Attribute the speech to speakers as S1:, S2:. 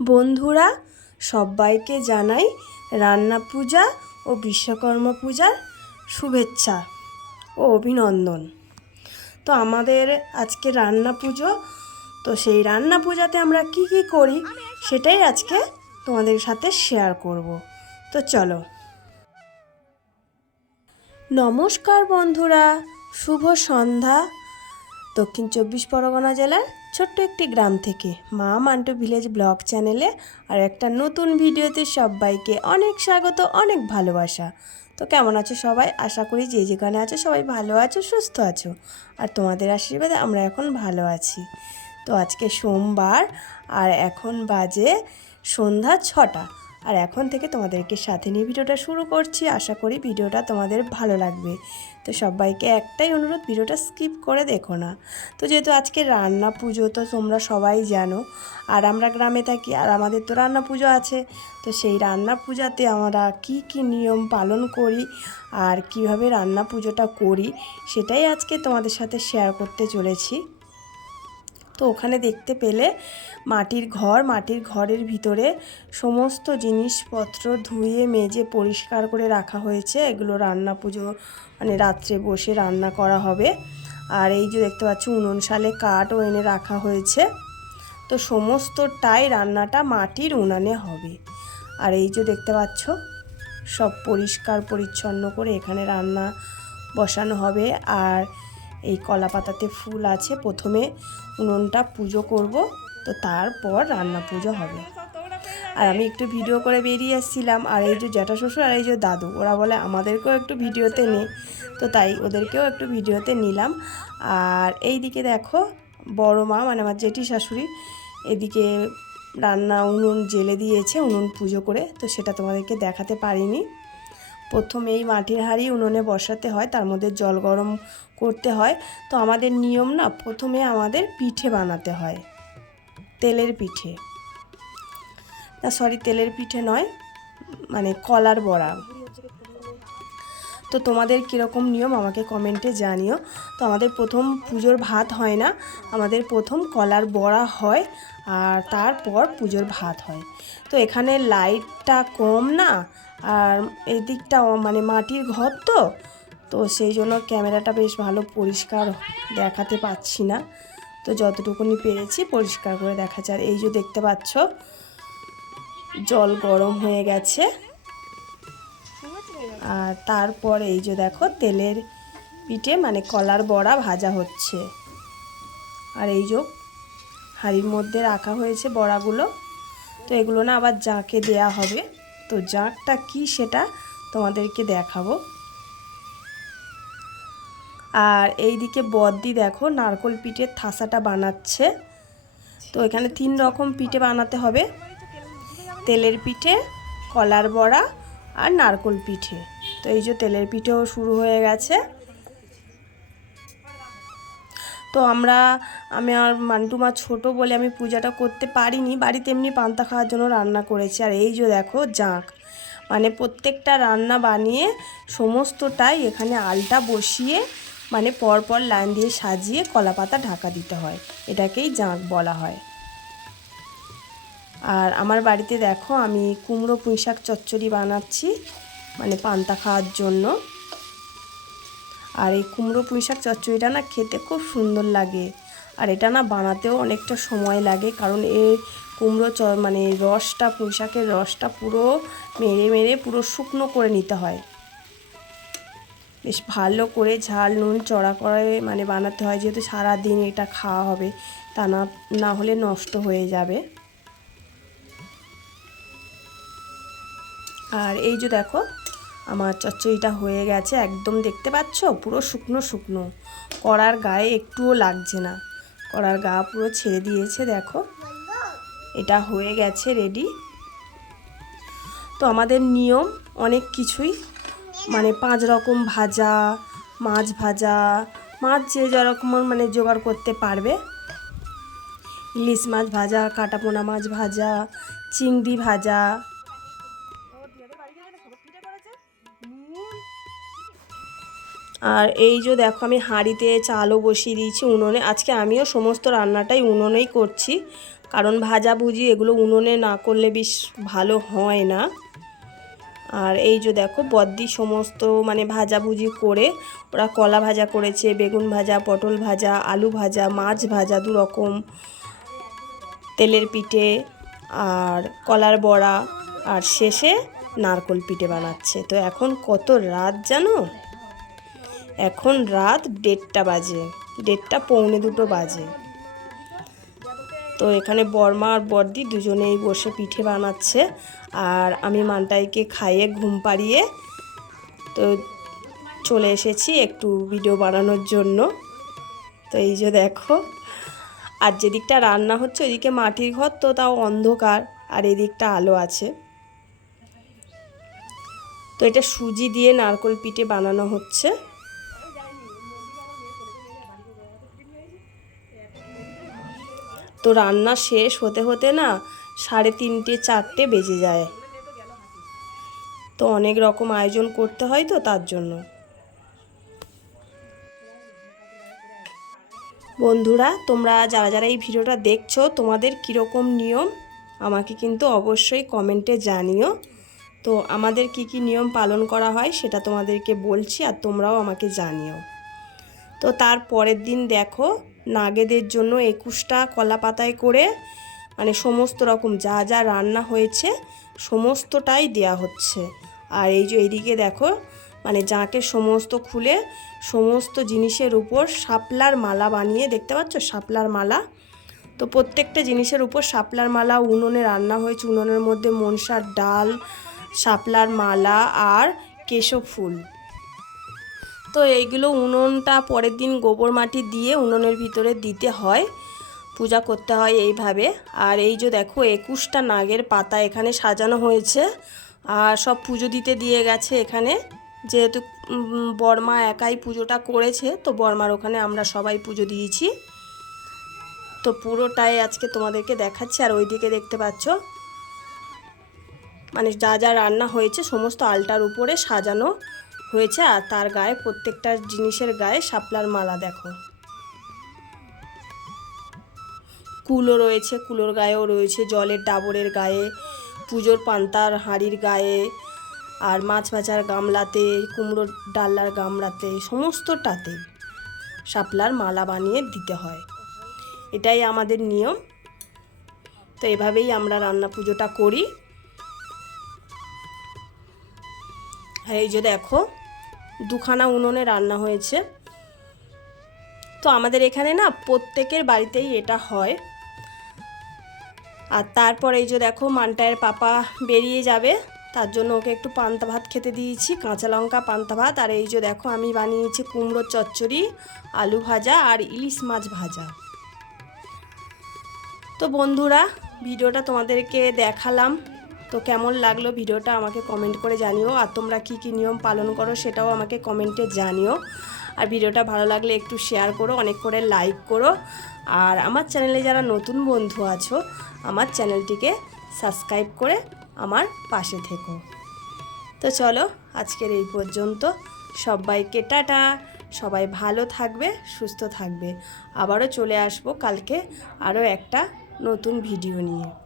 S1: বন্ধুরা, সবাইকে জানাই রান্না পূজা ও বিশ্বকর্মা পূজার শুভেচ্ছা ও অভিনন্দন। তো আমাদের আজকে রান্না পুজো, তো সেই রান্না পূজাতে আমরা কি কি করি সেটাই আজকে তোমাদের সাথে শেয়ার করব। তো চলো। নমস্কার বন্ধুরা, শুভ সন্ধ্যা, দক্ষিণ চব্বিশ পরগনা জেলার ছোট্ট একটি গ্রাম থেকে মা মান্টু ভিলেজ ব্লগ চ্যানেলে আর একটা নতুন ভিডিওতে সবাইকে অনেক স্বাগত, অনেক ভালোবাসা। তো কেমন আছো সবাই? আশা করি যে যেখানে আছো সবাই ভালো আছো, সুস্থ আছো। আর তোমাদের আশীর্বাদে আমরা এখন ভালো আছি। তো আজকে সোমবার আর এখন বাজে সন্ধ্যা ছটা। আর এখন থেকে তোমাদেরকে সাথে নিয়ে ভিডিওটা শুরু করছি। আশা করি ভিডিওটা তোমাদের ভালো লাগবে। তো সবাইকে একটাই অনুরোধ, ভিডিওটা স্কিপ করে দেখো না। তো যেহেতু আজকে রান্না পুজো, তো তোমরা সবাই জানো, আর আমরা গ্রামে থাকি, আর আমাদের তো রান্না পুজো আছে। তো সেই রান্না পূজাতে আমরা কি কি নিয়ম পালন করি, আর কীভাবে রান্না পুজোটা করি, সেটাই আজকে তোমাদের সাথে শেয়ার করতে চলেছি। তো ওখানে দেখতে পেলে মাটির ঘর, মাটির ঘরের ভিতরে সমস্ত জিনিসপত্র ধুয়ে, মেজে, পরিষ্কার করে রাখা হয়েছে। এগুলো রান্না পুজো মানে রাত্রে বসে রান্না করা হবে। আর এই যে দেখতে পাচ্ছ, উনুন সালে কাঠও এনে রাখা হয়েছে। তো সমস্তটাই রান্নাটা মাটির উনানে হবে। আর এই যে দেখতে পাচ্ছ, সব পরিষ্কার, পরিচ্ছন্ন করে এখানে রান্না বসানো হবে। আর এই কলা পাতাতে ফুল আছে। প্রথমে উনুনটা পুজো করব, তো তারপর রান্না পুজো হবে। আর আমি একটু ভিডিও করে বেরিয়ে এসেছিলাম আর এই যে জ্যাঠা শ্বশুর আর এই যে দাদু, ওরা বলে আমাদেরকেও একটু ভিডিওতে নে। তো তাই ওদেরকেও একটু ভিডিওতে নিলাম। আর এই দিকে দেখো, বড় মা মানে আমার জেঠি শাশুড়ি, এদিকে রান্না উনুন জেলে দিয়েছে, উনুন পুজো করে। তো সেটা তোমাদেরকে দেখাতে পারিনি। প্রথমে এই মাটির হাঁড়ি উনুনে বসাতে হয়, তার মধ্যে জল গরম করতে হয়। তো আমাদের নিয়ম না, প্রথমে আমাদের পিঠে বানাতে হয়, তেলের পিঠে। না সরি তেলের পিঠে নয় মানে কলার বড়া। তো তোমাদের কীরকম নিয়ম আমাকে কমেন্টে জানিও। তো আমাদের প্রথম পুজোর ভাত হয় না, আমাদের প্রথম কলার বড়া হয় আর তারপর পুজোর ভাত হয়। তো এখানে লাইটটা কম না, আর এই দিকটা মানে মাটির ঘর তো তো সেই জন্য ক্যামেরাটা বেশ ভালো পরিষ্কার দেখাতে পাচ্ছি না। তো যতটুকুনি পেরেছি পরিষ্কার করে দেখা যায় এই যে দেখতে পাচ্ছ, জল গরম হয়ে গেছে। আর তারপর এই যে দেখো, তেলের পিঠে মানে কলার বড়া ভাজা হচ্ছে। আর এই যে হাঁড়ির মধ্যে রাখা হয়েছে বড়াগুলো। তো এগুলো না আবার জাঁকে দেয়া হবে। তো জাঁকটা কি সেটা তোমাদেরকে দেখাবো। আর এই দিকে বদ্দি দেখো, নারকল পিঠের থাসাটা বানাচ্ছে। তো এখানে তিন রকম পিঠে বানাতে হবে। তেলের পিঠে, কলার বড়া আর নারকল পিঠে। তো এই যে তেলের পিঠেও শুরু হয়ে গেছে। তো আমরা, আমি আর মান্টু মা ছোটো বলে আমি পূজাটা করতে পারিনি। বাড়িতে এমনি পান্তা খাওয়ার জন্য রান্না করেছি। আর এই যে দেখো, জাঁক। মানে প্রত্যেকটা রান্না বানিয়ে সমস্তটাই এখানে আলটা বসিয়ে মানে পরপর লাইন দিয়ে সাজিয়ে কলা পাতা ঢাকা দিতে হয়। এটাকেই জাঁক বলা হয়। আর আমার বাড়িতে দেখো, আমি কুমড়ো পুঁইশাক চচ্চড়ি বানাচ্ছি মানে পান্তা খাওয়ার জন্য। আর এই কুমড়ো পুঁই শাক চচ্চড়িটা না খেতে খুব সুন্দর লাগে। আর এটা না বানাতেও অনেকটা সময় লাগে, কারণ এর কুমড়ো চ মানে রসটা, পুঁই শাকের রসটা পুরো মেরে মেরে পুরো শুকনো করে নিতে হয়। বেশ ভালো করে ঝাল, নুন, চড়া করে মানে বানাতে হয়, যেহেতু সারাদিন এটা খাওয়া হবে, তা না না হলে নষ্ট হয়ে যাবে। আর এই যে দেখো আমার চচ্চড়িটা হয়ে গেছে, একদম দেখতে পাচ্ছ? পুরো শুকনো শুকনো। কড়ার গায়ে একটুও লাগছে না। কড়ার গা পুরো ছেড়ে দিয়েছে, দেখো। এটা হয়ে গেছে রেডি তো আমাদের নিয়ম, অনেক কিছুই। মানে পাঁচ রকম ভাজা, মাছ ভাজা, মাছ যে যেরকম মানে জোগাড় করতে পারবে। ইলিশ মাছ ভাজা, কাটাপোনা মাছ ভাজা, চিংড়ি ভাজা আর এই যে দেখো আমি হাঁড়িতে চালও বসিয়ে দিয়েছি উনুনে। আজকে আমিও সমস্ত রান্নাটাই উনুনেই করছি। কারণ ভাজা ভুজি এগুলো উনুনে না করলে বেশ ভালো হয় না। আর এই যে দেখো বদ্দি সমস্ত মানে ভাজাভুজি করে ওরা কলা ভাজা করেছে, বেগুন ভাজা, পটল ভাজা, আলু ভাজা, মাছ ভাজা দু রকম, তেলের পিঠে আর কলার বড়া। আর শেষে নারকোল পিঠে বানাচ্ছে। তো এখন কত রাত জানো? এখন রাত দেড়টা বাজে, দেড়টা পৌনে দুটো বাজে। তো এখানে বর্মা আর বর্দি দুজনেই বসে পিঠে বানাচ্ছে আর আমি মানটাইকে খাইয়ে ঘুম পাড়িয়ে তো চলে এসেছি একটু ভিডিও বানানোর জন্য। তো এই যে দেখো, আর যেদিকটা রান্না হচ্ছে ওইদিকে মাটির ঘর তো তাও অন্ধকার আর এদিকটা আলো আছে। তো এটা সুজি দিয়ে নারকোল পিঠে বানানো হচ্ছে। তো রান্না শেষ হতে হতে না সাড়ে তিনটে, চারটে বেজে যায়। তো অনেক রকম আয়োজন করতে হয় তো তার জন্য। বন্ধুরা, তোমরা যারা যারা এই ভিডিওটা দেখছ, তোমাদের কীরকম নিয়ম? আমাকে কিন্তু অবশ্যই কমেন্টে জানিও। তো আমাদের কি কি নিয়ম পালন করা হয় সেটা তোমাদেরকে বলছি আর তোমরাও আমাকে জানিও। তো তার পরের দিন দেখো নাগেদের জন্য একুশটা কলা পাতায় করে মানে সমস্ত রকম যা যা রান্না হয়েছে সমস্তটাই দেয়া হচ্ছে। আর এই যে এইদিকে দেখো মানে জাঁকে সমস্ত খুলে সমস্ত জিনিসের উপর শাপলার মালা বানিয়ে, দেখতে পাচ্ছ শাপলার মালা? তো প্রত্যেকটা জিনিসের উপর শাপলার মালা, উনুনে রান্না হয়েছে, উনুনের মধ্যে মনসার ডাল, শাপলার মালা আর কেশো ফুল। তো এইগুলো উনুনটা পরের দিন গোবর মাটি দিয়ে উনুনের ভিতরে দিতে হয়। পূজা করতে হয় এইভাবে। আর এই যে দেখো, একুশটা নাগের পাতা এখানে সাজানো হয়েছে। আর সব পুজো দিতে দিয়ে গেছে এখানে। যেহেতু বর্মা একাই পুজোটা করেছে, তো বর্মার ওখানে আমরা সবাই পুজো দিয়েছি। তো পুরোটাই আজকে তোমাদেরকে দেখাচ্ছি, আর ওইদিকে দেখতে পাচ্ছ। মানে যা যা রান্না হয়েছে, সমস্ত আলটার উপরে সাজানো। হয়েছে আর তার গায়ে প্রত্যেকটা জিনিসের গায়ে শাপলার মালা, দেখো। কুলো রয়েছে, কুলোর গায়েও রয়েছে, জলের ডাবরের গায়ে, পুজোর পান্তার হাঁড়ির গায়ে, আর মাছ ভাজার গামলাতে, কুমড়োর ডাল্লার গামলাতে, সমস্তটাতে শাপলার মালা বানিয়ে দিতে হয়। এটাই আমাদের নিয়ম। তো এভাবেই আমরা রান্না পুজোটা করি। আর এই যে দেখো, দুখানা উনুনে রান্না হয়েছে। তো আমাদের এখানে না প্রত্যেকের বাড়িতেই এটা হয়। আর তারপর এই যে দেখো মানটায়ের পাপা বেরিয়ে যাবে। তার জন্য ওকে একটু পান্তা ভাত খেতে দিয়েছি, কাঁচা লঙ্কা, পান্তা ভাত। আর এই যে দেখো, আমি বানিয়েছি কুমড়োর চচ্চড়ি, আলু ভাজা আর ইলিশ মাছ ভাজা। তো বন্ধুরা, ভিডিওটা তোমাদেরকে দেখালাম। তো কেমন লাগল ভিডিওটা আমাকে কমেন্ট করে জানিও। আর তোমরা কি কি নিয়ম পালন করো সেটাও আমাকে কমেন্টে জানিও। আর ভিডিওটা ভালো লাগলে একটু শেয়ার করো, অনেক করে লাইক করো। আর আমার চ্যানেলে যারা নতুন বন্ধু আছো, আমার চ্যানেলটিকে সাবস্ক্রাইব করে আমার পাশে থেকো। তো চলো, আজকের এই পর্যন্ত। সবাইকে টাটা। সবাই ভালো থাকবে, সুস্থ থাকবে। আবারও চলে আসব কালকে আরও একটা নতুন ভিডিও নিয়ে।